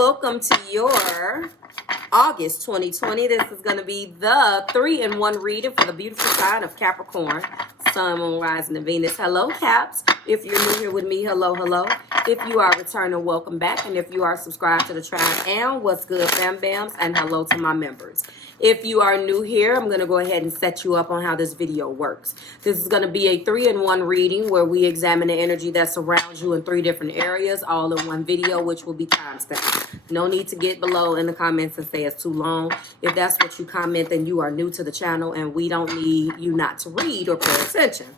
welcome to your August 2020. This is going to be the 3-in-1 reading for the beautiful sign of Capricorn, Sun, Moon, Rising, and Venus. Hello, Caps. If you're new here with me, hello, hello. If you are returning, welcome back. And if you are subscribed to the tribe, and what's good, fam bams, and hello to my members. If you are new here, I'm going to go ahead and set you up on how this video works. This is going to be a 3-in-1 reading where we examine the energy that surrounds you in 3 different areas, all in one video, which will be timestamped. No need to get below in the comments and say it's too long. If that's what you comment, then you are new to the channel, and we don't need you not to read or pay attention.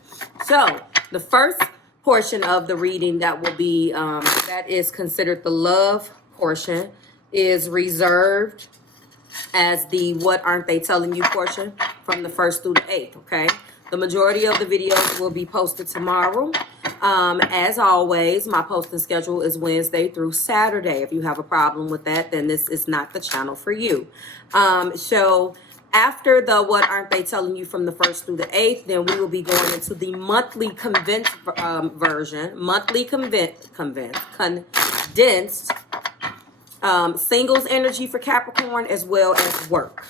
So the first portion of the reading that will be, that is considered the love portion, is reserved as the what aren't they telling you portion from the 1st through the 8th, okay? The majority of the videos will be posted tomorrow. As always, my posting schedule is Wednesday through Saturday. If you have a problem with that, then this is not the channel for you. So after the what aren't they telling you from the 1st through the 8th, then we will be going into the monthly condensed version, condensed singles energy for Capricorn, as well as work.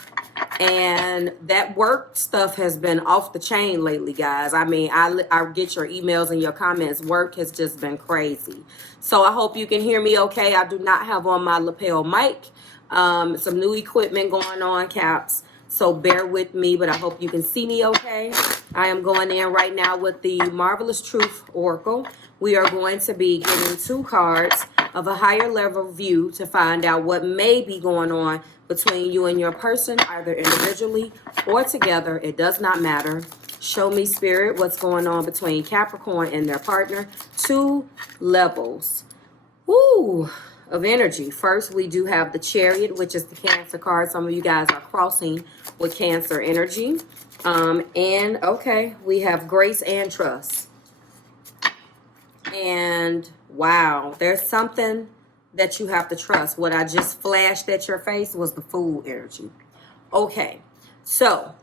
And that work stuff has been off the chain lately, guys. I mean, I get your emails and your comments. Work has just been crazy. So I hope you can hear me okay. I do not have on my lapel mic. Some new equipment going on, Caps. So bear with me, but I hope you can see me okay. I am going in right now with the Marvelous Truth Oracle. We are going to be getting 2 cards of a higher level view to find out what may be going on between you and your person, either individually or together. It does not matter. Show me, Spirit, what's going on between Capricorn and their partner. 2 levels of energy. First, we do have the Chariot, which is the Cancer card. Some of you guys are crossing with Cancer energy. And okay, we have grace and trust. And wow, there's something that you have to trust. What I just flashed at your face was the Fool energy. Okay, so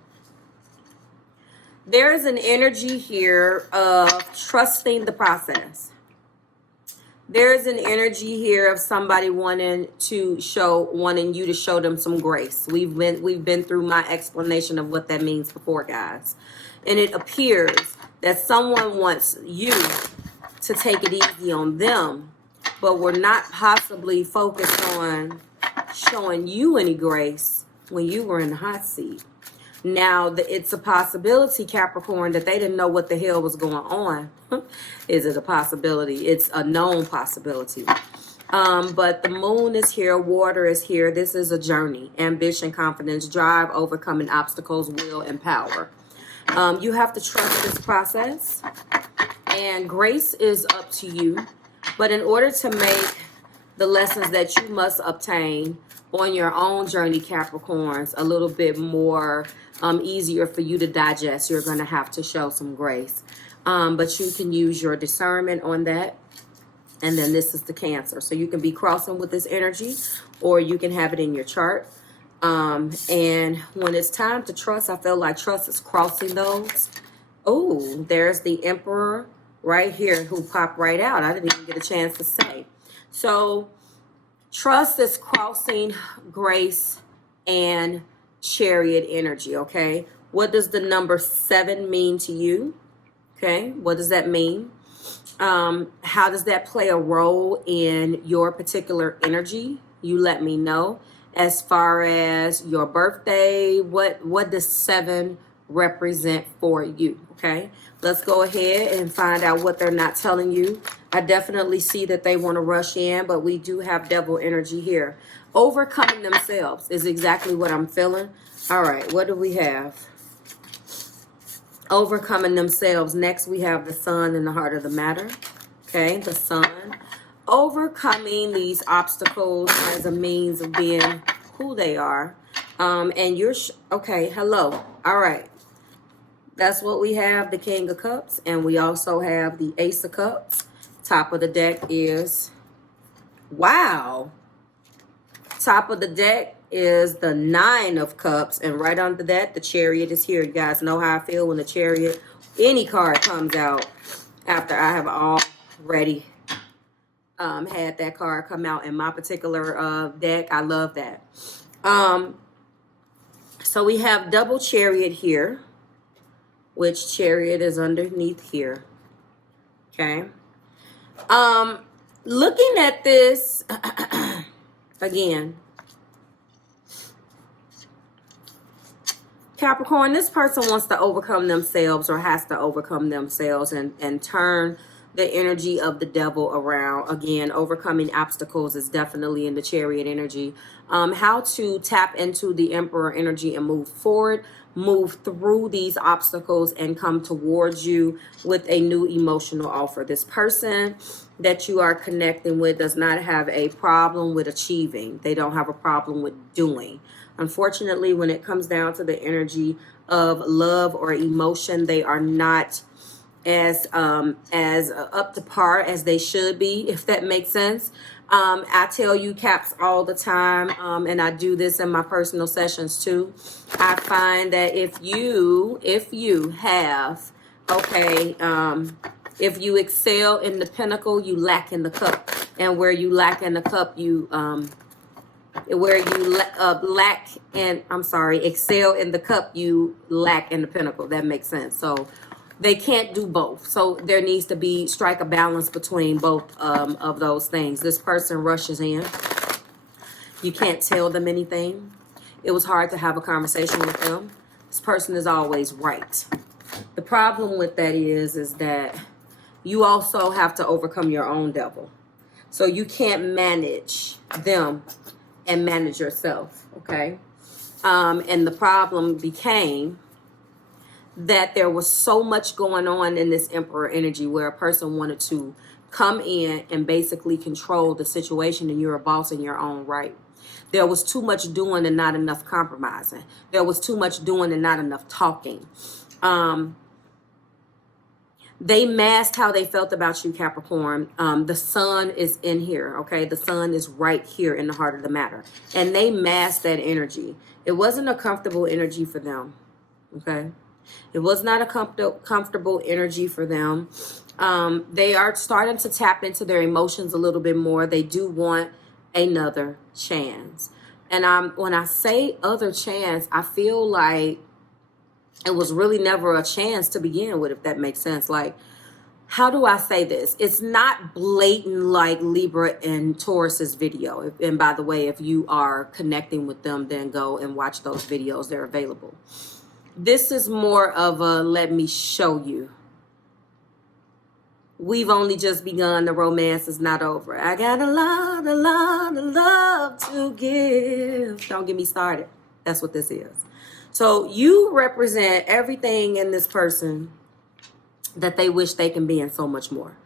there's an energy here of trusting the process. There's an energy here of somebody wanting you to show them some grace. We've been through my explanation of what that means before, guys. And it appears that someone wants you to take it easy on them, but we're not possibly focused on showing you any grace when you were in the hot seat. Now, it's a possibility, Capricorn, that they didn't know what the hell was going on. Is it a possibility? It's a known possibility. But the moon is here. Water is here. This is a journey. Ambition, confidence, drive, overcoming obstacles, will, and power. You have to trust this process. And grace is up to you. But in order to make the lessons that you must obtain on your own journey, Capricorns, a little bit more easier for you to digest, you're going to have to show some grace. But you can use your discernment on that. And then this is the Cancer. So you can be crossing with this energy, or you can have it in your chart. And when it's time to trust, I feel like trust is crossing those. Oh, there's the Emperor right here who popped right out. I didn't even get a chance to say. So trust is crossing grace and Chariot energy, okay? What does the number 7 mean to you? Okay, what does that mean? How does that play a role in your particular energy? You let me know. As far as your birthday, what does 7 represent for you? Okay, let's go ahead and find out what they're not telling you. I definitely see that they want to rush in, but we do have Devil energy here. Overcoming themselves is exactly what I'm feeling. All right, what do we have? Overcoming themselves. Next, we have the Sun in the heart of the matter. Okay, the Sun. Overcoming these obstacles as a means of being who they are. And you're, okay, hello. All right. That's what we have, the King of Cups. And we also have the Ace of Cups. Top of the deck is, wow. Top of the deck is the 9 of Cups. And right under that, the Chariot is here. You guys know how I feel when the Chariot, any card comes out after I have already had that card come out in my particular deck. I love that. So we have double Chariot here, which Chariot is underneath here. Okay. Looking at this again, Capricorn, this person wants to overcome themselves or has to overcome themselves and turn the energy of the devil around. Again, overcoming obstacles is definitely in the Chariot energy. How to tap into the Emperor energy and move forward, move through these obstacles and come towards you with a new emotional offer. This person that you are connecting with does not have a problem with achieving. They don't have a problem with doing. Unfortunately, when it comes down to the energy of love or emotion, they are not as up to par as they should be, if that makes sense. I tell you, Caps, all the time, and I do this in my personal sessions too. I find that if you have, okay, if you excel in the pinnacle, you lack in the cup, and where you lack in the cup, you excel in the cup, you lack in the pinnacle. That makes sense. So they can't do both. So there needs to be strike a balance between both of those things. This person rushes in. You can't tell them anything. It was hard to have a conversation with them. This person is always right. The problem with that is that you also have to overcome your own devil. So you can't manage them and manage yourself, okay? And the problem became that there was so much going on in this Emperor energy where a person wanted to come in and basically control the situation, and you're a boss in your own right. There was too much doing and not enough compromising. There was too much doing and not enough talking. They masked how they felt about you, Capricorn. The sun is in here, okay? The sun is right here in the heart of the matter. And they masked that energy. It wasn't a comfortable energy for them, okay? It was not a comfortable energy for them. They are starting to tap into their emotions a little bit more. They do want another chance. And when I say other chance, I feel like it was really never a chance to begin with, if that makes sense. Like, how do I say this? It's not blatant like Libra and Taurus's video. And by the way, if you are connecting with them, then go and watch those videos. They're available. This is more of a let me show you. We've only just begun. The romance is not over. I got a lot of love to give. Don't get me started. That's what this is. So you represent everything in this person that they wish they can be and so much more.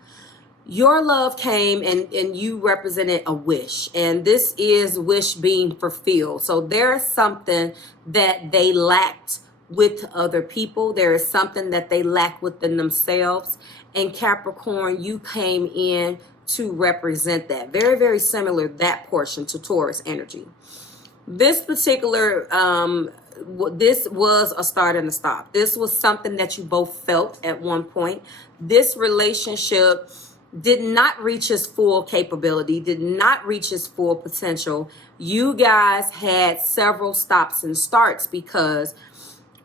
Your love came and you represented a wish. And this is wish being fulfilled. So there is something that they lacked with other people. There is something that they lack within themselves. And Capricorn, you came in to represent that. Very, very similar, that portion, to Taurus energy. This particular this was a start and a stop. This was something that you both felt at one point. This relationship did not reach its full capability, did not reach its full potential. You guys had several stops and starts because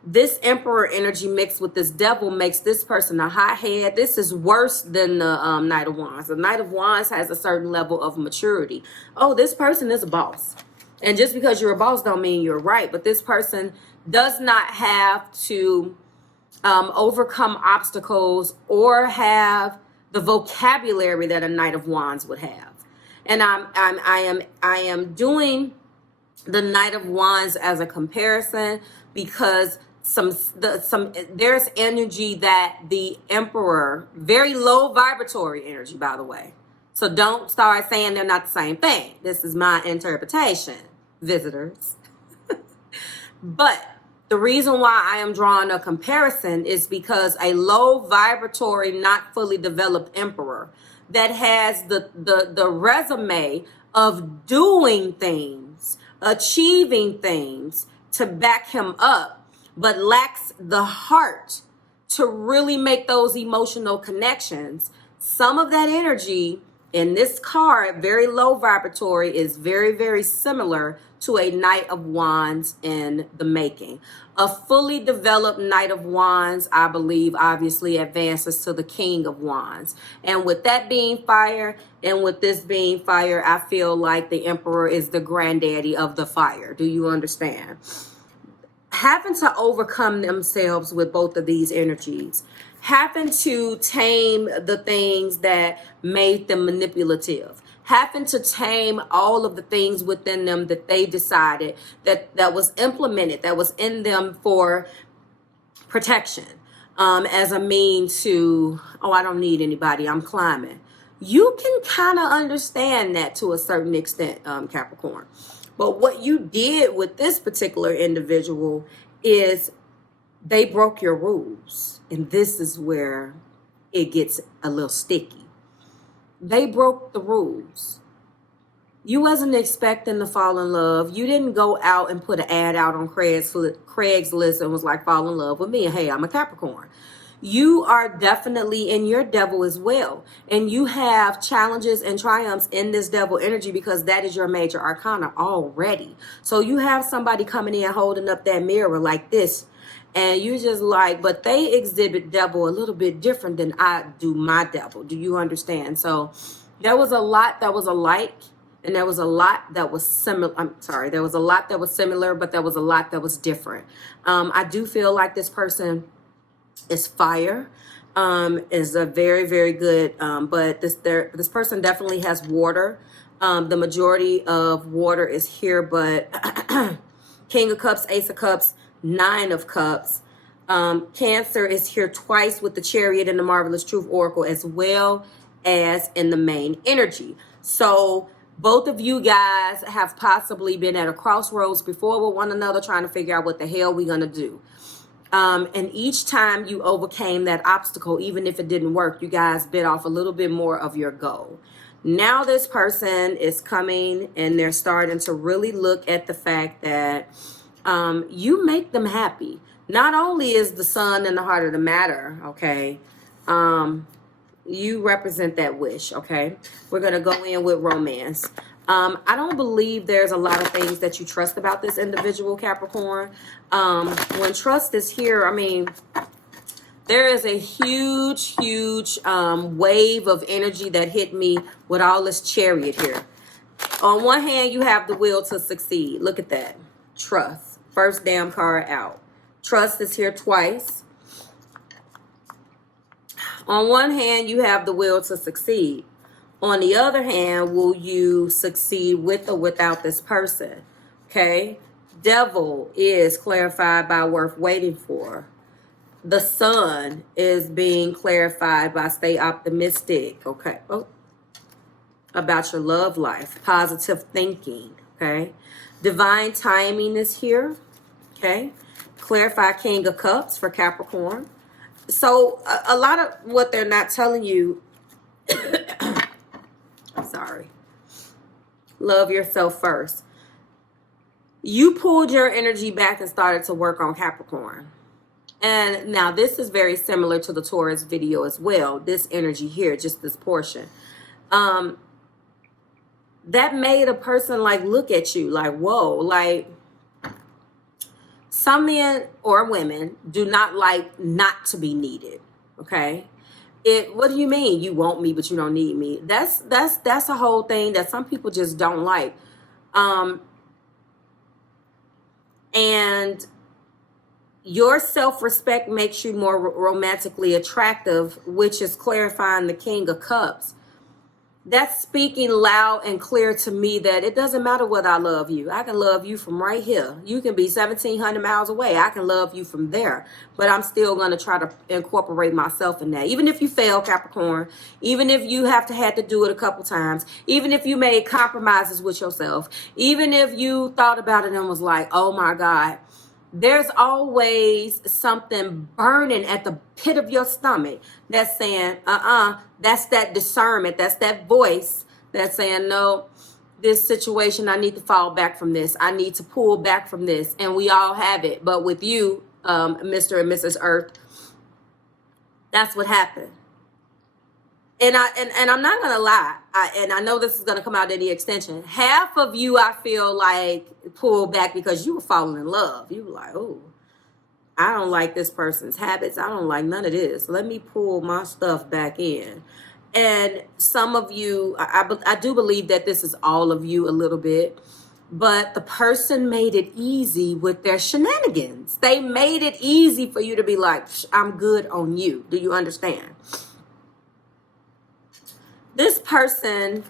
this Emperor energy mixed with this devil makes this person a hothead. This is worse than the Knight of Wands. The Knight of Wands has a certain level of maturity. Oh, this person is a boss. And just because you're a boss don't mean you're right. But this person does not have to overcome obstacles or have the vocabulary that a Knight of Wands would have. And I am doing the Knight of Wands as a comparison because there's energy that the Emperor, very low vibratory energy, by the way. So don't start saying they're not the same thing. This is my interpretation, visitors. But the reason why I am drawing a comparison is because a low vibratory, not fully developed Emperor that has the resume of doing things, achieving things to back him up, but lacks the heart to really make those emotional connections. Some of that energy And this card, very low vibratory, is very, very similar to a Knight of Wands in the making. A fully developed Knight of Wands, I believe, obviously advances to the King of Wands. And with that being fire, and with this being fire, I feel like the Emperor is the granddaddy of the fire. Do you understand? Having to overcome themselves with both of these energies, having to tame the things that made them manipulative, having to tame all of the things within them that they decided that was implemented, that was in them for protection, as a means to, oh, I don't need anybody, I'm climbing. You can kind of understand that to a certain extent, Capricorn. But what you did with this particular individual is they broke your rules. And this is where it gets a little sticky. They broke the rules. You wasn't expecting to fall in love. You didn't go out and put an ad out on Craigslist and was like, fall in love with me. And hey, I'm a Capricorn. You are definitely in your devil as well. And you have challenges and triumphs in this devil energy because that is your major arcana already. So you have somebody coming in holding up that mirror like this. And you just like, but they exhibit devil a little bit different than I do my devil. Do you understand? So there was a lot that was alike. And there was a lot that was similar. There was a lot that was similar, but there was a lot that was different. I do feel like this person is fire, is a very, very good, but this person definitely has water. The majority of water is here, but King of Cups, Ace of Cups, Nine of Cups. Cancer is here twice with the Chariot and the Marvelous Truth Oracle, as well as in the main energy. So both of you guys have possibly been at a crossroads before with one another, trying to figure out what the hell we're going to do. And each time you overcame that obstacle, even if it didn't work, you guys bit off a little bit more of your goal. Now this person is coming and they're starting to really look at the fact that you make them happy. Not only is the sun in the heart of the matter, okay, you represent that wish, okay? We're going to go in with romance. I don't believe there's a lot of things that you trust about this individual, Capricorn. When trust is here, I mean, there is a huge, huge wave of energy that hit me with all this Chariot here. On one hand, you have the will to succeed. Look at that. Trust. First damn card out. Trust is here twice. On one hand, you have the will to succeed. On the other hand, will you succeed with or without this person? Okay. Devil is clarified by worth waiting for. The sun is being clarified by stay optimistic. Okay. Oh. About your love life. Positive thinking. Okay. Divine timing is here. Okay. Clarify King of Cups for Capricorn. So a lot of what they're not telling you, I'm sorry, love yourself first. You pulled your energy back and started to work on Capricorn. And now this is very similar to the Taurus video as well. This energy here, just this portion. That made a person like look at you like, whoa, like some men or women do not like not to be needed. Okay. What do you mean? You want me, but you don't need me. That's a whole thing that some people just don't like. And your self-respect makes you more romantically attractive, which is clarifying the King of Cups. That's speaking loud and clear to me that it doesn't matter whether I love you. I can love you from right here. You can be 1,700 miles away. I can love you from there. But I'm still going to try to incorporate myself in that. Even if you fail, Capricorn, even if you had to do it a couple times, even if you made compromises with yourself, even if you thought about it and was like, oh my God, there's always something burning at the pit of your stomach that's saying, that's that discernment. That's that voice that's saying, no, this situation, I need to fall back from this. I need to pull back from this. And we all have it. But with you, Mr. and Mrs. Earth, that's what happened. and I'm not gonna lie, and I know this is gonna come out in the extension. Half of you, I feel like, pull back because you were falling in love. You were like, oh, I don't like this person's habits. I don't like none of this. Let me pull my stuff back in. And some of you, I do believe that this is all of you a little bit, but the person made it easy with their shenanigans. They made it easy for you to be like, I'm good on you. Do you understand? This person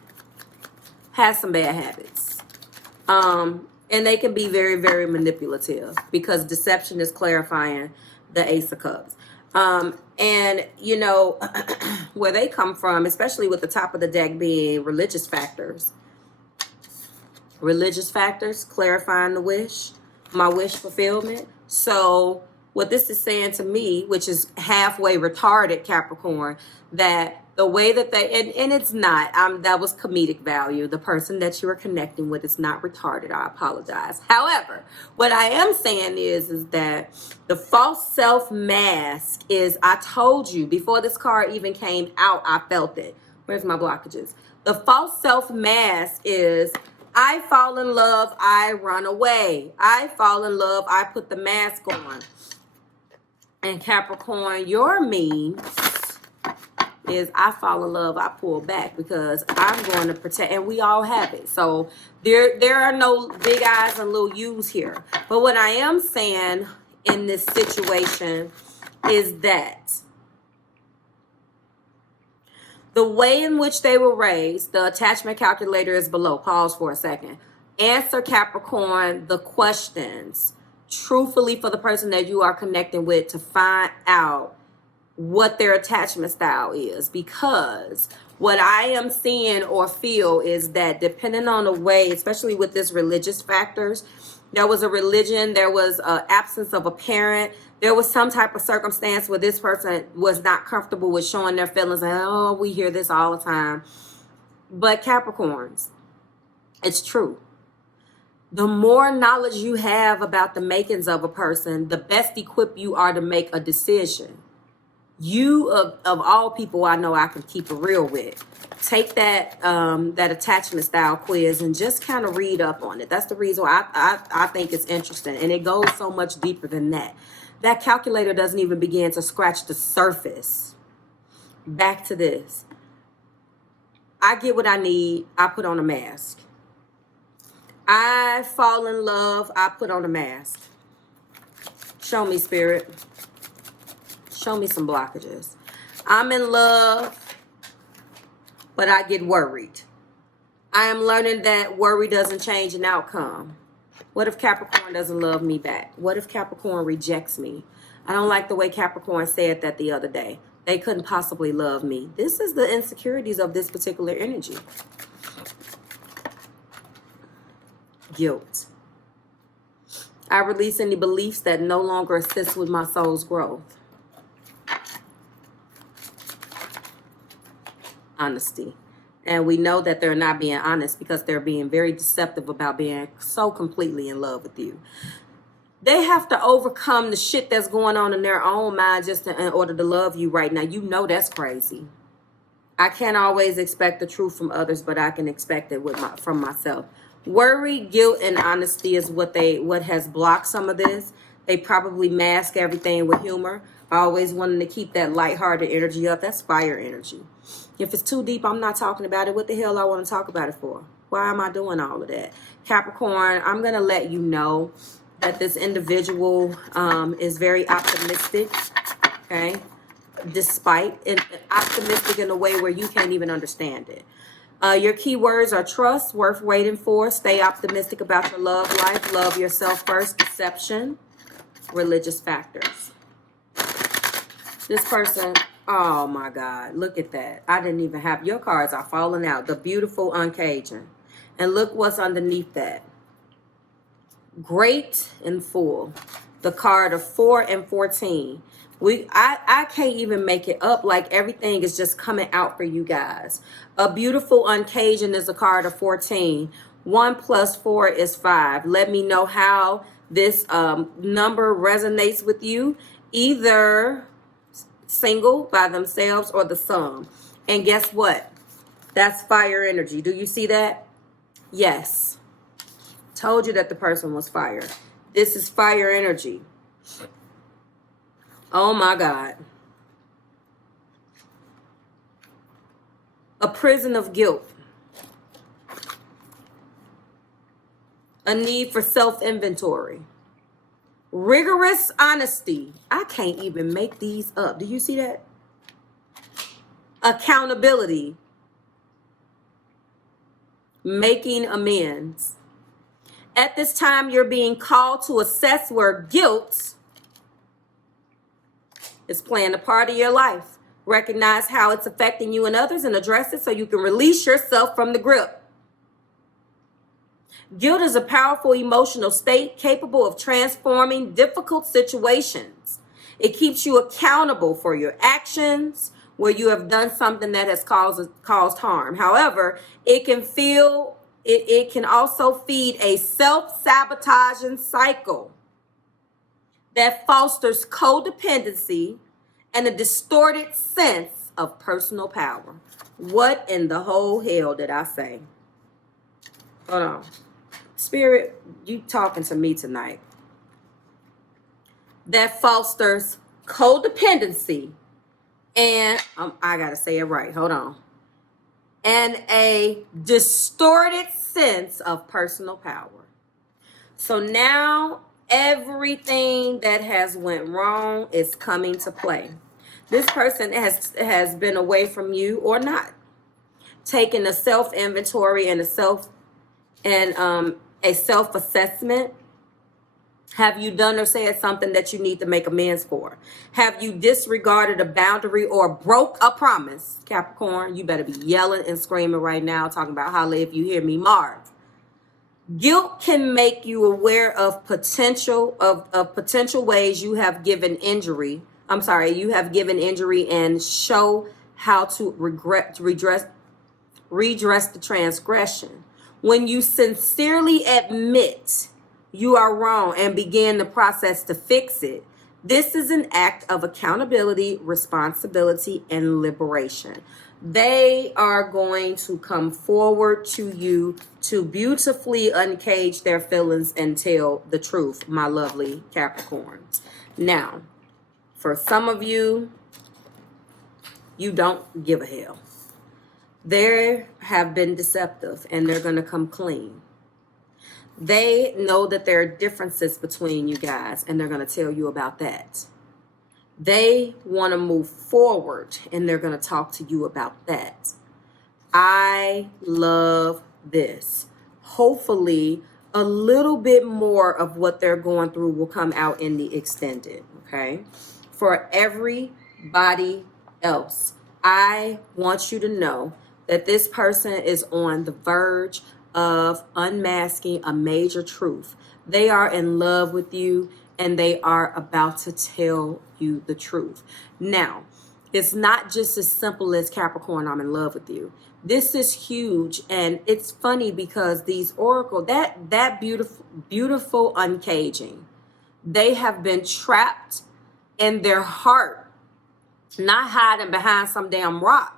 has some bad habits. And they can be very, very manipulative because deception is clarifying the Ace of Cups. And, you know, where they come from, especially with the top of the deck being religious factors. Religious factors, clarifying the wish, my wish fulfillment. So what this is saying to me, which is halfway retarded, Capricorn, that the way that they, and it's not, that was comedic value. The person that you are connecting with is not retarded. I apologize. However, what I am saying is that the false self mask is, I told you before this card even came out, I felt it. Where's my blockages? The false self mask is, I fall in love, I run away. I fall in love, I put the mask on. And Capricorn, your means is I fall in love, I pull back because I'm going to protect, and we all have it. So there are no big eyes and little U's here. But what I am saying in this situation is that the way in which they were raised, the attachment calculator is below. Pause for a second. Answer, Capricorn, the questions truthfully for the person that you are connecting with to find out what their attachment style is, because what I am seeing or feel is that depending on the way, especially with this religious factors, there was a religion, there was an absence of a parent, there was some type of circumstance where this person was not comfortable with showing their feelings. And, oh, we hear this all the time. But Capricorns, it's true. The more knowledge you have about the makings of a person, the best equipped you are to make a decision. You, of all people I know I can keep it real with, take that that attachment style quiz and just kind of read up on it. That's the reason why I think it's interesting. And it goes so much deeper than that. That calculator doesn't even begin to scratch the surface. Back to this. I get what I need. I put on a mask. I fall in love. I put on a mask. Show me, Spirit. Show me some blockages. I'm in love, but I get worried. I am learning that worry doesn't change an outcome. What if Capricorn doesn't love me back? What if Capricorn rejects me? I don't like the way Capricorn said that the other day. They couldn't possibly love me. This is the insecurities of this particular energy. Guilt. I release any beliefs that no longer assist with my soul's growth. Honesty. And we know that they're not being honest because they're being very deceptive about being so completely in love with you. They have to overcome the shit that's going on in their own mind just in order to love you right now. You know that's crazy. I can't always expect the truth from others, but I can expect it from myself. Worry, guilt, and honesty is what has blocked some of this. They probably mask everything with humor. Always wanting to keep that lighthearted energy up. That's fire energy. If it's too deep, I'm not talking about it. What the hell I want to talk about it for? Why am I doing all of that? Capricorn, I'm going to let you know that this individual is very optimistic, okay? Despite, optimistic in a way where you can't even understand it. Your key words are trust, worth waiting for, stay optimistic about your love life, love yourself first, deception, religious factors. This person, oh my God, look at that. I didn't even have, your cards are falling out. The beautiful UNCAGING. And look what's underneath that. Great and full. The card of 4 and 14. I can't even make it up. Like everything is just coming out for you guys. A beautiful UNCAGING is a card of 14. 1 plus 4 is 5. Let me know how this number resonates with you. Either single by themselves or the sum. And guess what? That's fire energy. Do you see that? Yes. Told you that the person was fire. This is fire energy. Oh my God. A prison of guilt. A need for self-inventory. Rigorous honesty. I can't even make these up. Do you see that? Accountability. Making amends. At this time, you're being called to assess where guilt is playing a part of your life. Recognize how it's affecting you and others and address it so you can release yourself from the grip. Guilt is a powerful emotional state capable of transforming difficult situations. It keeps you accountable for your actions where you have done something that has caused harm. However, it can also feed a self-sabotaging cycle that fosters codependency and a distorted sense of personal power. What in the whole hell did I say? Hold on. Spirit, you talking to me tonight. That fosters codependency and, I gotta say it right, hold on. And a distorted sense of personal power. So now everything that has went wrong is coming to play. This person has been away from you or not. Taking a self-inventory and a self-assessment. Have you done or said something that you need to make amends for? Have you disregarded a boundary or broke a promise? Capricorn, you better be yelling and screaming right now, talking about holla if you hear me, Marv. Guilt can make you aware of potential ways you have given injury. You have given injury and show how to redress the transgression. When you sincerely admit you are wrong and begin the process to fix it, this is an act of accountability, responsibility, and liberation. They are going to come forward to you to beautifully uncage their feelings and tell the truth, my lovely Capricorn. Now, for some of you, you don't give a hell. They have been deceptive and they're going to come clean. They know that there are differences between you guys and they're going to tell you about that. They want to move forward and they're going to talk to you about that. I love this. Hopefully, a little bit more of what they're going through will come out in the extended, okay? For everybody else, I want you to know that this person is on the verge of unmasking a major truth. They are in love with you and they are about to tell you the truth. Now, it's not just as simple as Capricorn, I'm in love with you. This is huge, and it's funny because these oracle, that beautiful uncaging, they have been trapped in their heart, not hiding behind some damn rock.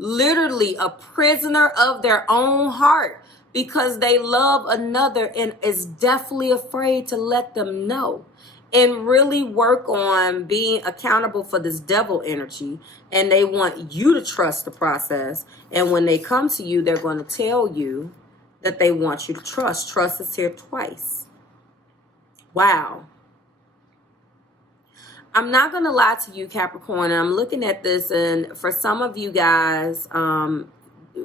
Literally a prisoner of their own heart because they love another and is definitely afraid to let them know. And really work on being accountable for this devil energy. And they want you to trust the process. And when they come to you, they're going to tell you that they want you to trust. Trust is here twice. Wow. I'm not going to lie to you, Capricorn. And I'm looking at this, and for some of you guys,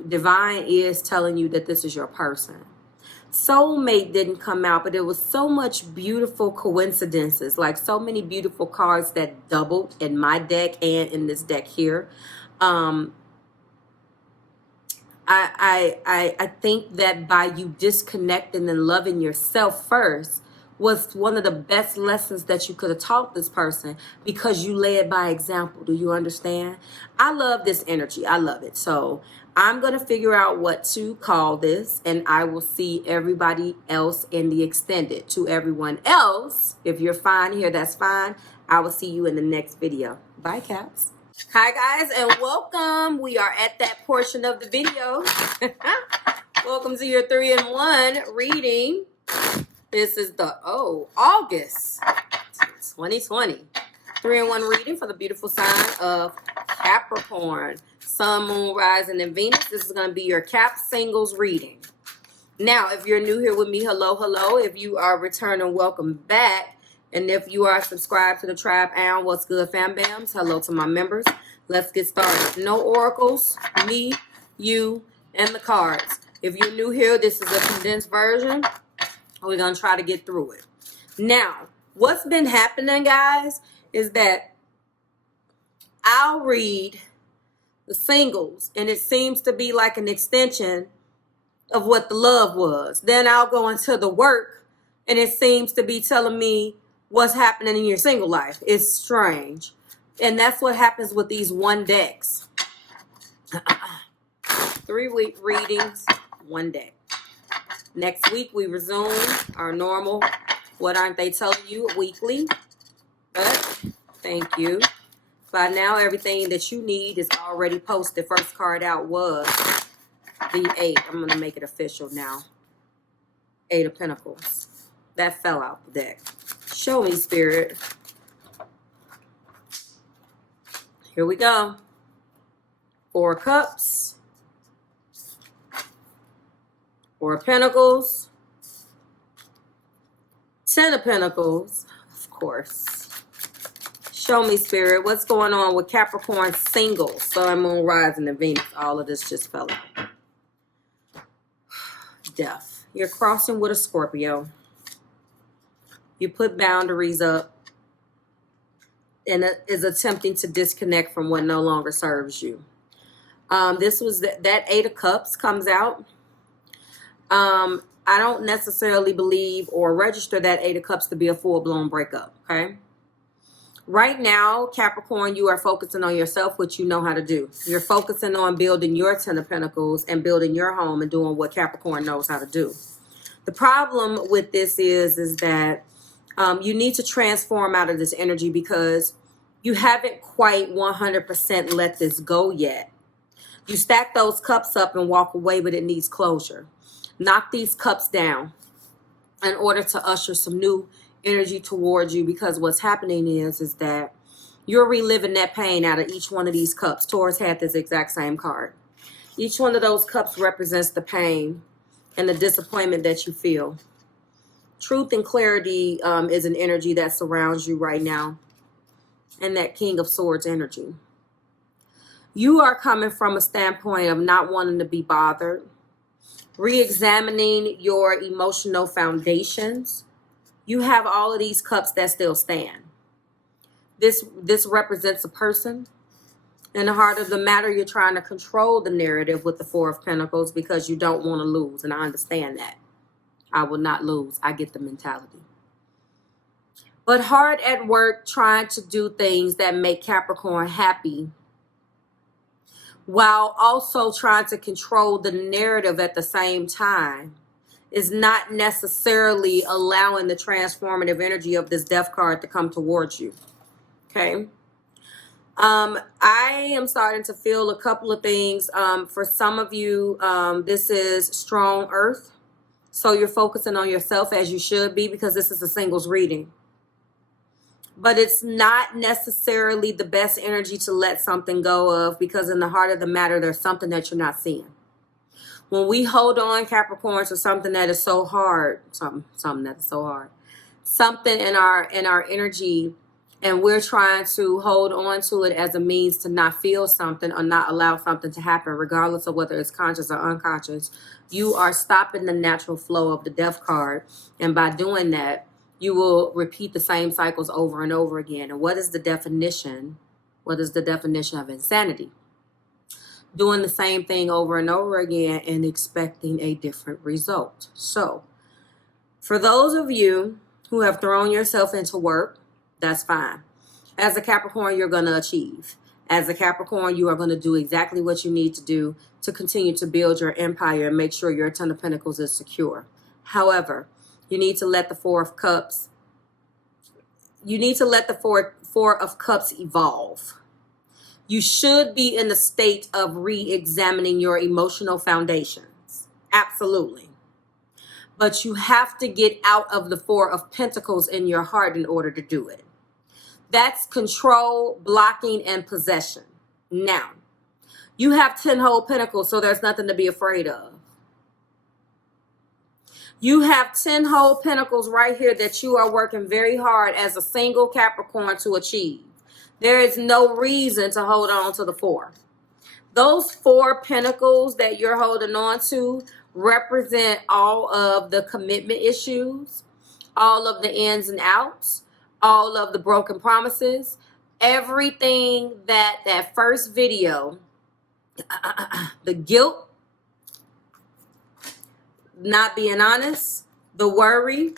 divine is telling you that this is your person. Soulmate didn't come out, but it was so much beautiful coincidences, like so many beautiful cards that doubled in my deck and in this deck here. I think that by you disconnecting and loving yourself first was one of the best lessons that you could have taught this person, because you led by example. Do you understand? I love this energy. I love it. So I'm going to figure out what to call this, and I will see everybody else in the extended. To everyone else, if you're fine here, that's fine. I will see you in the next video. Bye, Caps. Hi guys, and welcome. We are at that portion of the video. Welcome to your 3-in-1 reading. This is the August 2020 3-in-1 reading for the beautiful sign of Capricorn. Sun, Moon, Rising, and Venus. This is going to be your Cap Singles reading. Now, if you're new here with me, hello, hello. If you are returning, welcome back. And if you are subscribed to the tribe and what's good, fam bams, hello to my members. Let's get started. No oracles, me, you, and the cards. If you're new here, this is a condensed version. We're going to try to get through it. Now, what's been happening, guys, is that I'll read the singles, and it seems to be like an extension of what the love was. Then I'll go into the work, and it seems to be telling me what's happening in your single life. It's strange. And that's what happens with these one decks. 3-week readings, one deck. Next week, we resume our normal, what aren't they telling you, weekly. But, thank you. By now, everything that you need is already posted. First card out was the 8. I'm going to make it official now. 8 of Pentacles. That fell out the deck. Show me, Spirit. Here we go. 4 of Cups. 4 of Pentacles. 10 of Pentacles. Of course. Show me, Spirit. What's going on with Capricorn singles? Sun, Moon, Rising, and Venus. All of this just fell out. Death. You're crossing with a Scorpio. You put boundaries up and is attempting to disconnect from what no longer serves you. This was that 8 of Cups comes out. I don't necessarily believe or register that 8 of Cups to be a full-blown breakup, okay? Right now, Capricorn, you are focusing on yourself, which you know how to do. You're focusing on building your 10 of Pentacles and building your home and doing what Capricorn knows how to do. The problem with this is that you need to transform out of this energy because you haven't quite 100% let this go yet. You stack those cups up and walk away, but it needs closure. Knock these cups down in order to usher some new energy towards you, because what's happening is that you're reliving that pain out of each one of these cups. Taurus had this exact same card. Each one of those cups represents the pain and the disappointment that you feel. Truth and clarity is an energy that surrounds you right now, and that King of Swords energy. You are coming from a standpoint of not wanting to be bothered, re-examining your emotional foundations. You have all of these cups that still stand. This represents a person. In the heart of the matter, you're trying to control the narrative with the 4 of Pentacles because you don't want to lose, and I understand that. I will not lose. I get the mentality. But hard at work trying to do things that make Capricorn happy while also trying to control the narrative at the same time is not necessarily allowing the transformative energy of this death card to come towards you. Okay. I am starting to feel a couple of things. For some of you, this is strong earth. So you're focusing on yourself as you should be, because this is a singles reading. But it's not necessarily the best energy to let something go of, because in the heart of the matter, there's something that you're not seeing. When we hold on, Capricorn, to something that is so hard, something that's so hard, something in our energy, and we're trying to hold on to it as a means to not feel something or not allow something to happen, regardless of whether it's conscious or unconscious, you are stopping the natural flow of the death card. And by doing that, you will repeat the same cycles over and over again. And what is the definition? What is the definition of insanity? Doing the same thing over and over again and expecting a different result. So, for those of you who have thrown yourself into work, that's fine. As a Capricorn, you're going to achieve. As a Capricorn, you are going to do exactly what you need to do to continue to build your empire and make sure your 10 of Pentacles is secure. However, you need to let the 4 of Cups, you need to let the four of Cups evolve. You should be in the state of re-examining your emotional foundations. Absolutely. But you have to get out of the Four of Pentacles in your heart in order to do it. That's control, blocking, and possession. Now, you have 10 whole pentacles, so there's nothing to be afraid of. You have 10 whole pentacles right here that you are working very hard as a single Capricorn to achieve. There is no reason to hold on to the 4. Those 4 pentacles that you're holding on to represent all of the commitment issues, all of the ins and outs, all of the broken promises, everything that first video, the guilt, not being honest, the worry,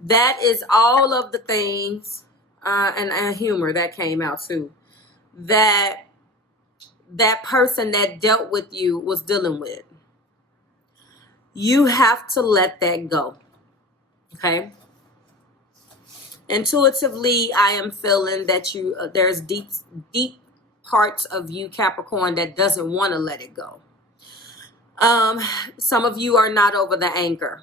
that is all of the things, and humor that came out too, that person that dealt with you was dealing with. You have to let that go, okay? Intuitively, I am feeling that there's deep parts of you, Capricorn, that doesn't want to let it go. Some of you are not over the anger.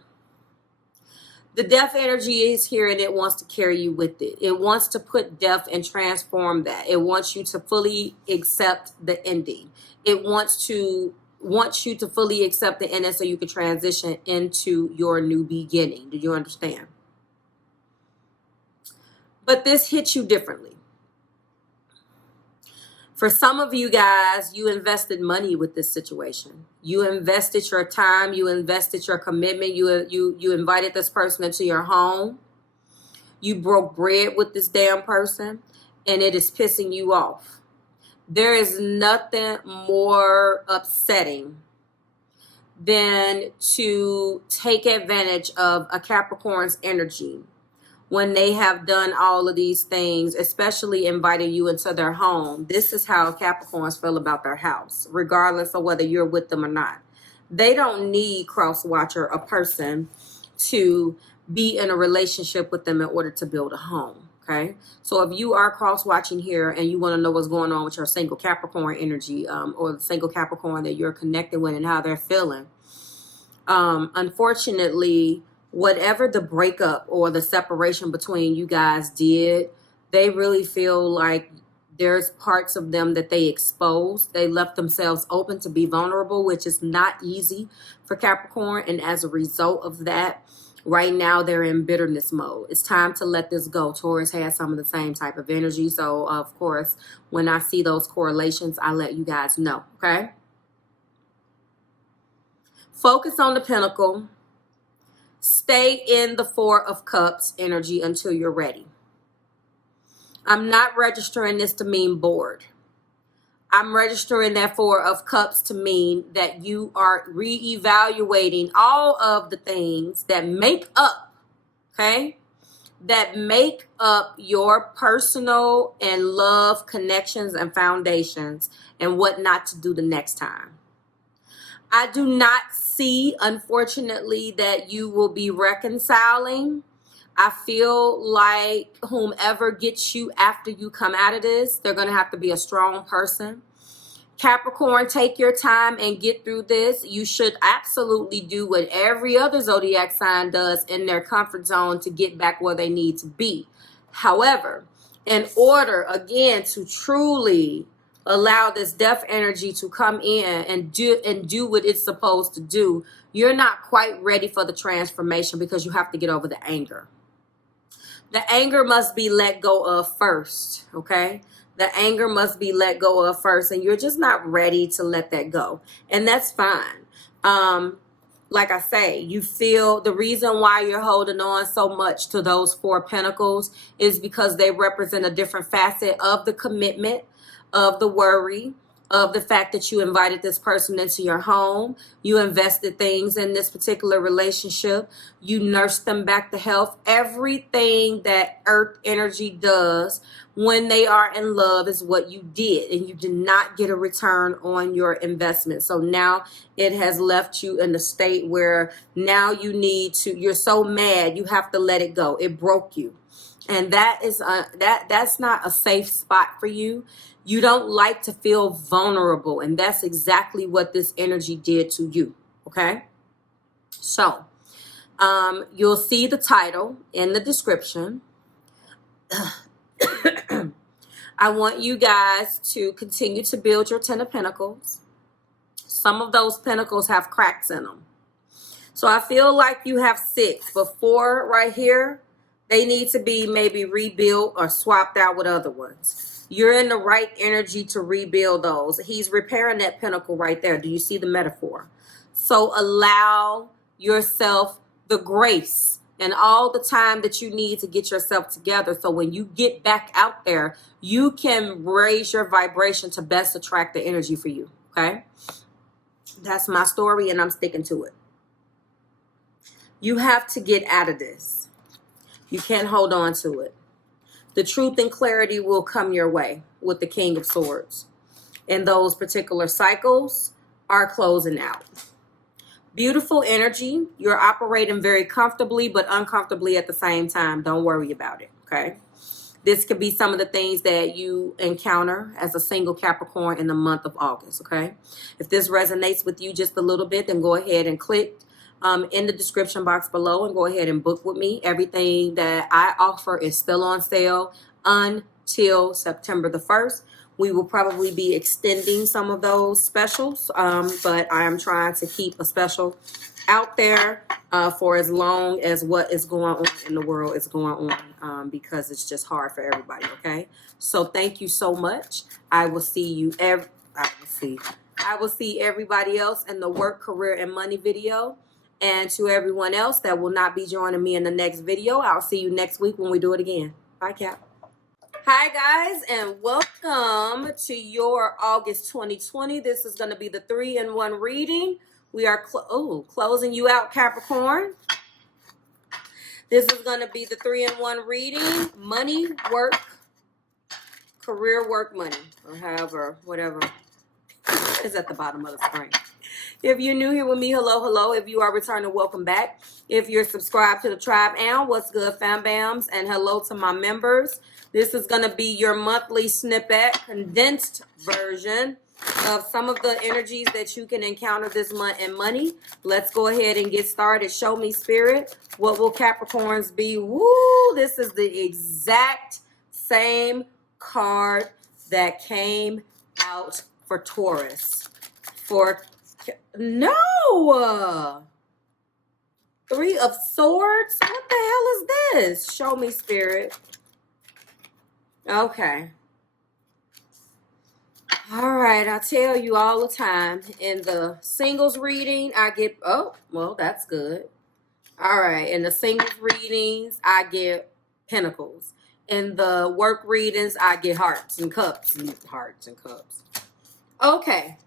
The death energy is here and it wants to carry you with it. It wants to put death and transform that. It wants you to fully accept the ending. It wants you to fully accept the ending so you can transition into your new beginning. Do you understand? But this hits you differently. For some of you guys, you invested money with this situation. You invested your time. You invested your commitment. You invited this person into your home. You broke bread with this damn person, and it is pissing you off. There is nothing more upsetting than to take advantage of a Capricorn's energy when they have done all of these things, especially inviting you into their home. This is how Capricorns feel about their house, regardless of whether you're with them or not. They don't need cross-watcher, a person, to be in a relationship with them in order to build a home, okay? So if you are cross-watching here and you want to know what's going on with your single Capricorn energy, or the single Capricorn that you're connected with and how they're feeling, unfortunately, whatever the breakup or the separation between you guys did, they really feel like there's parts of them that they exposed. They left themselves open to be vulnerable, which is not easy for Capricorn. And as a result of that, right now they're in bitterness mode. It's time to let this go. Taurus has some of the same type of energy. So, of course, when I see those correlations, I let you guys know, okay? Focus on the Pentacle. Stay in the Four of Cups energy until you're ready. I'm not registering this to mean bored. I'm registering that Four of Cups to mean that you are reevaluating all of the things that make up, okay, that make up your personal and love connections and foundations and what not to do the next time. I do not see, unfortunately, that you will be reconciling. I feel like whomever gets you after you come out of this, they're going to have to be a strong person. Capricorn, take your time and get through this. You should absolutely do what every other zodiac sign does in their comfort zone to get back where they need to be. However, in order, again, to truly allow this death energy to come in and do what it's supposed to do, you're not quite ready for the transformation because you have to get over the anger. The anger must be let go of first, okay? The anger must be let go of first, and you're just not ready to let that go. And that's fine. Like I say, you feel the reason why you're holding on so much to those Four Pentacles is because they represent a different facet of the commitment, of the worry, of the fact that you invited this person into your home. You invested things in this particular relationship. You nursed them back to health. Everything that earth energy does when they are in love is what you did, and you did not get a return on your investment. So now it has left you in a state where now you're so mad, you have to let it go. It broke you. And that is that's not a safe spot for you. You don't like to feel vulnerable, and that's exactly what this energy did to you. Okay, so you'll see the title in the description. I want you guys to continue to build your 10 of Pentacles. Some of those pentacles have cracks in them. So I feel like you have 6, but 4 right here, they need to be maybe rebuilt or swapped out with other ones. You're in the right energy to rebuild those. He's repairing that pentacle right there. Do you see the metaphor? So allow yourself the grace and all the time that you need to get yourself together. So when you get back out there, you can raise your vibration to best attract the energy for you. Okay? That's my story, and I'm sticking to it. You have to get out of this. You can't hold on to it. The truth and clarity will come your way with the King of Swords. And those particular cycles are closing out. Beautiful energy. You're operating very comfortably, but uncomfortably at the same time. Don't worry about it, okay? This could be some of the things that you encounter as a single Capricorn in the month of August, okay? If this resonates with you just a little bit, then go ahead and click in the description box below and go ahead and book with me. Everything that I offer is still on sale until September the 1st. We will probably be extending some of those specials, but I am trying to keep a special out there for as long as what is going on in the world is going on, because it's just hard for everybody, okay? So thank you so much. I will see you I will see everybody else in the work, career, and money video. And to everyone else that will not be joining me in the next video, I'll see you next week when we do it again. Bye, Cap. Hi, guys, and welcome to your August 2020. This is going to be the 3-in-1 reading. We are closing you out, Capricorn. This is going to be the 3-in-1 reading. Money, work, career, work, money, or however, whatever is at the bottom of the screen. If you're new here with me, hello, hello. If you are returning, welcome back. If you're subscribed to the tribe, and what's good, fam bams, and hello to my members. This is going to be your monthly snippet, condensed version of some of the energies that you can encounter this month in money. Let's go ahead and get started. Show me, Spirit. What will Capricorns be? Woo! This is the exact same card that came out for Taurus. No! 3 of Swords? What the hell is this? Show me, Spirit. Okay. All right, I tell you all the time, in the singles reading, I get, oh, well, that's good. All right, in the singles readings, I get pentacles. In the work readings, I get hearts and cups. Okay.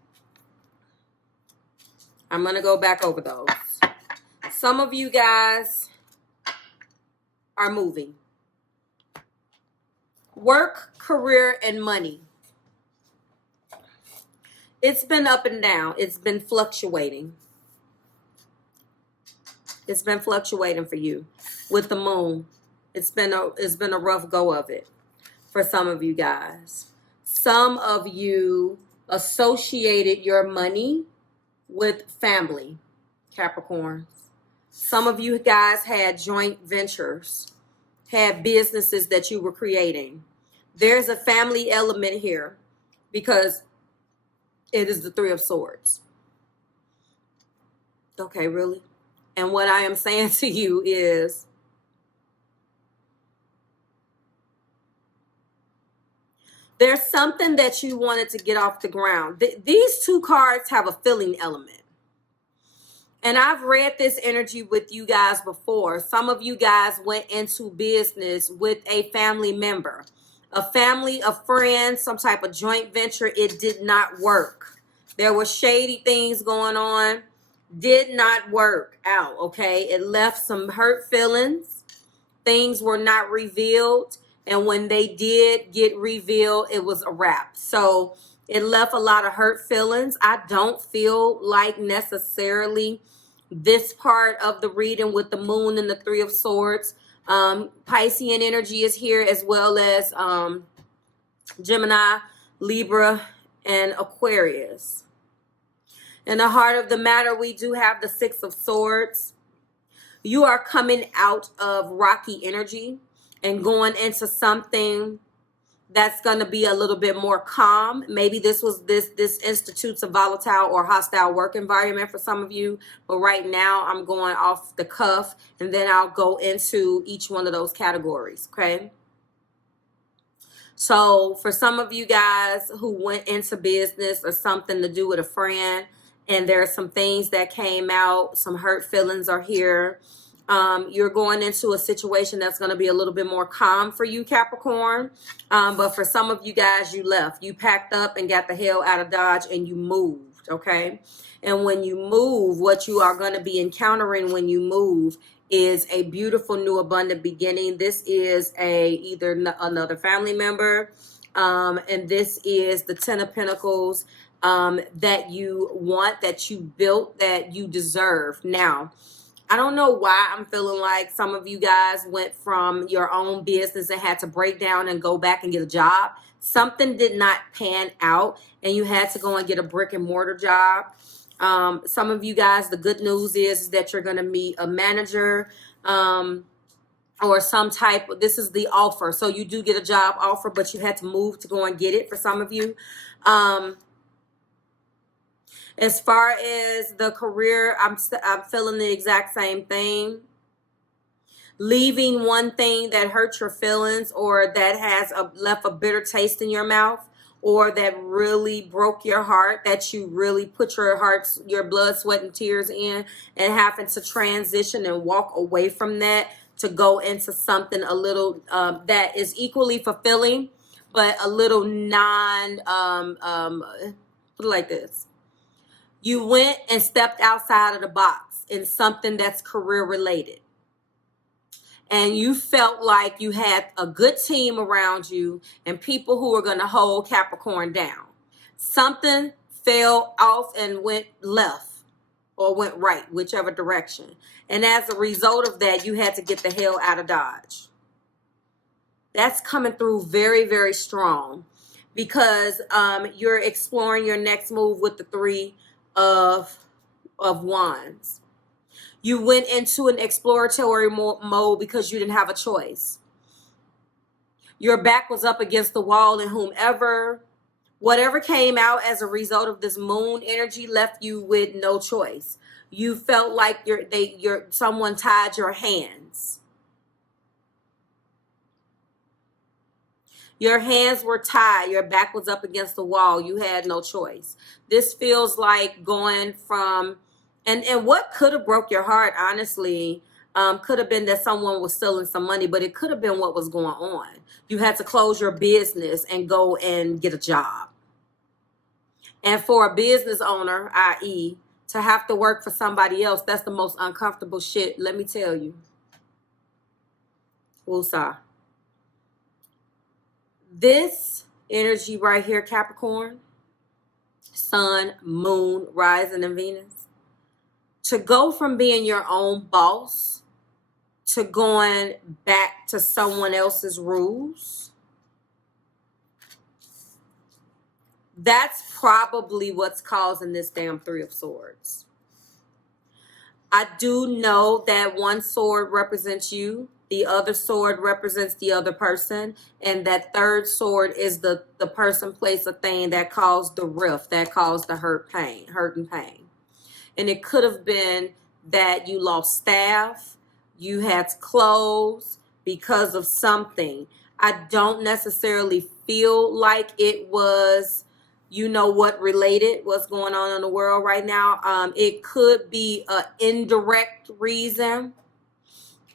I'm going to go back over those. Some of you guys are moving. Work, career, and money. It's been up and down. It's been fluctuating. It's been fluctuating for you with the moon. It's been a rough go of it for some of you guys. Some of you associated your money with family, Capricorns. Some of you guys had joint ventures, had businesses that you were creating. There's a family element here because it is the 3 of Swords. Okay, really? And what I am saying to you is, there's something that you wanted to get off the ground. These 2 cards have a feeling element. And I've read this energy with you guys before. Some of you guys went into business with a family member, a family, a friend, some type of joint venture. It did not work. There were shady things going on. Did not work out, okay? It left some hurt feelings. Things were not revealed. And when they did get revealed, it was a wrap. So it left a lot of hurt feelings. I don't feel like necessarily this part of the reading with the moon and the 3 of Swords Piscean energy is here, as well as Gemini, Libra, and Aquarius. In the heart of the matter, we do have the Six of Swords. You are coming out of rocky energy and going into something that's going to be a little bit more calm. Maybe this institutes a volatile or hostile work environment for some of you. But right now, I'm going off the cuff, and then I'll go into each one of those categories, okay? So for some of you guys who went into business or something to do with a friend, and there are some things that came out, some hurt feelings are here. You're going into a situation that's going to be a little bit more calm for you, Capricorn. But for some of you guys, you left. You packed up and got the hell out of Dodge and you moved, okay? And when you move, what you are going to be encountering when you move is a beautiful new abundant beginning. This is either another family member, and this is the Ten of Pentacles that you want, that you built, that you deserve. Now, I don't know why I'm feeling like some of you guys went from your own business and had to break down and go back and get a job. Something did not pan out and you had to go and get a brick and mortar job. Some of you guys, the good news is that you're going to meet a manager or some type. This is the offer. So you do get a job offer, but you had to move to go and get it for some of you. As far as the career, I'm feeling the exact same thing. Leaving one thing that hurt your feelings, or that has left a bitter taste in your mouth, or that really broke your heart, that you really put your blood, sweat, and tears in, and having to transition and walk away from that to go into something a little that is equally fulfilling, but a little put it like this. You went and stepped outside of the box in something that's career related. And you felt like you had a good team around you and people who were going to hold Capricorn down. Something fell off and went left or went right, whichever direction. And as a result of that, you had to get the hell out of Dodge. That's coming through very, very strong, because you're exploring your next move with the Three of Wands. You went into an exploratory mode because you didn't have a choice. Your back was up against the wall, and whatever came out as a result of this moon energy left you with no choice. You felt like someone tied your hands. Your hands were tied. Your back was up against the wall. You had no choice. This feels like going from, and what could have broke your heart, honestly, could have been that someone was stealing some money, but it could have been what was going on. You had to close your business and go and get a job. And for a business owner, i.e., to have to work for somebody else, that's the most uncomfortable shit, let me tell you. Woosah. This energy right here, Capricorn, Sun, Moon, Rising, and Venus, to go from being your own boss to going back to someone else's rules, that's probably what's causing this damn Three of Swords. I do know that one sword represents you, the other sword represents the other person, and that third sword is the person, place, or thing that caused the rift, that caused the hurt and pain. And it could have been that you lost staff, you had to close because of something. I don't necessarily feel like it was, what related, what's going on in the world right now. It could be an indirect reason.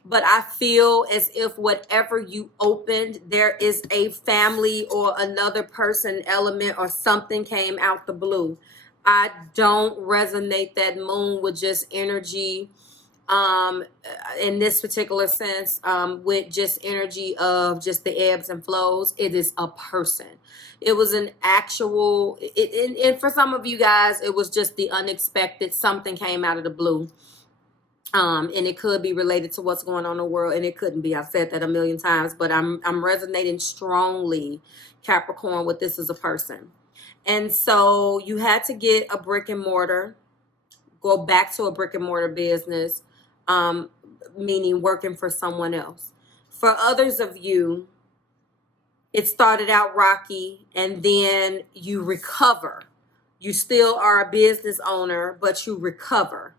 But I feel as if whatever you opened, there is a family or another person element or something came out the blue. I don't resonate that moon with just energy in this particular sense, with just energy of just the ebbs and flows. It is a person. It was an actual, and for some of you guys, it was just the unexpected. Something came out of the blue. And it could be related to what's going on in the world, and it couldn't be. I've said that a million times, but I'm resonating strongly, Capricorn, with this as a person. And so you had to get a brick and mortar, go back to a brick and mortar business, meaning working for someone else. For others of you, it started out rocky, and then you recover. You still are a business owner, but you recover.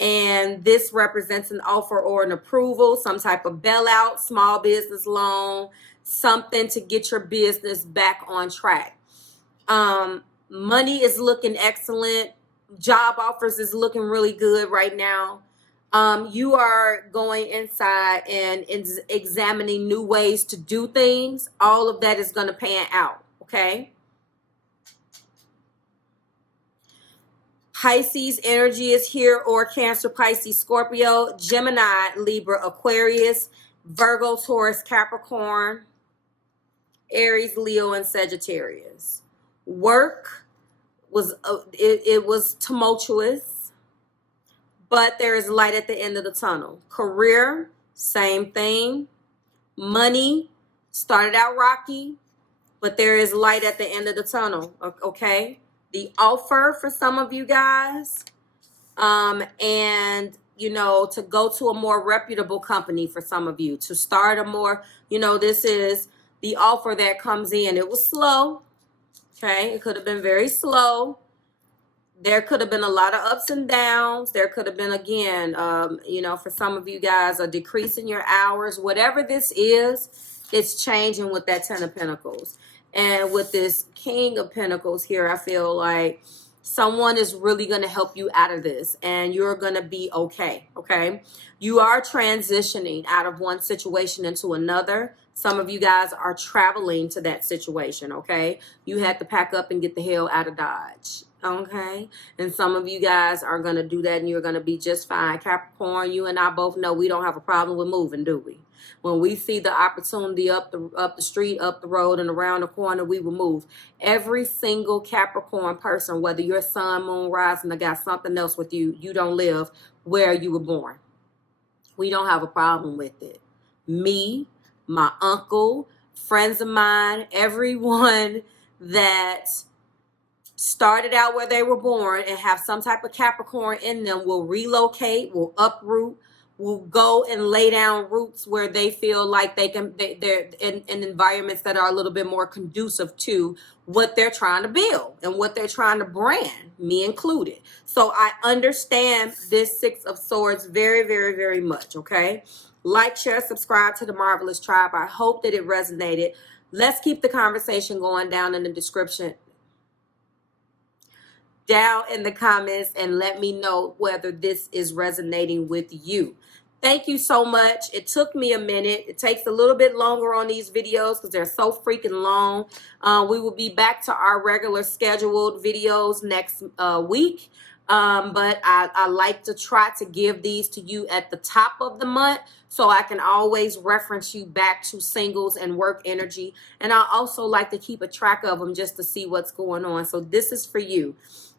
And this represents an offer or an approval, some type of bailout, small business loan, something to get your business back on track. Money is looking excellent. Job offers is looking really good right now. You are going inside and examining new ways to do things. All of that is going to pan out, okay? Pisces energy is here, or Cancer, Pisces, Scorpio, Gemini, Libra, Aquarius, Virgo, Taurus, Capricorn, Aries, Leo, and Sagittarius. Work was it was tumultuous, but there is light at the end of the tunnel. Career, same thing. Money started out rocky, but there is light at the end of the tunnel, okay? The offer for some of you guys, and, you know, to go to a more reputable company for some of you, to start a more, you know, this is the offer that comes in. It was slow, okay? It could have been very slow. There could have been a lot of ups and downs. There could have been, again, you know, for some of you guys, a decrease in your hours. Whatever this is, it's changing with that 10 of Pentacles. And with this King of Pentacles here, I feel like someone is really going to help you out of this, and you're going to be okay, okay? You are transitioning out of one situation into another. Some of you guys are traveling to that situation, okay? You had to pack up and get the hell out of Dodge, okay? And some of you guys are going to do that, and you're going to be just fine. Capricorn, you and I both know we don't have a problem with moving, do we? When we see the opportunity up the street, up the road, and around the corner, we will move. Every single Capricorn person, whether you're sun, moon, rising, or got something else with you, you don't live where you were born. We don't have a problem with it. Me, my uncle, friends of mine, everyone that started out where they were born and have some type of Capricorn in them will relocate, will uproot, will go and lay down roots where they feel like they're in environments that are a little bit more conducive to what they're trying to build and what they're trying to brand, me included. So I understand this Six of Swords very, very, very much, okay? Like, share, subscribe to the Marvelous Tribe. I hope that it resonated. Let's keep the conversation going down in the description, down in the comments, and let me know whether this is resonating with you. Thank you so much. It took me a minute. It takes a little bit longer on these videos because they're so freaking long. We will be back to our regular scheduled videos next week. But I like to try to give these to you at the top of the month so I can always reference you back to singles and work energy. And I also like to keep a track of them just to see what's going on. So this is for you.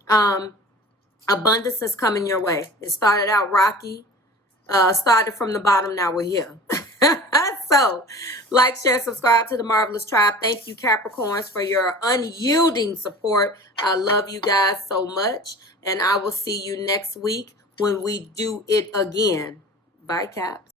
Abundance is coming your way. It started out rocky, started from the bottom, now we're here. So like, share, subscribe to the Marvelous Tribe. Thank you, Capricorns, for your unyielding support. I love you guys so much, and I will see you next week when we do it again. Bye, Caps.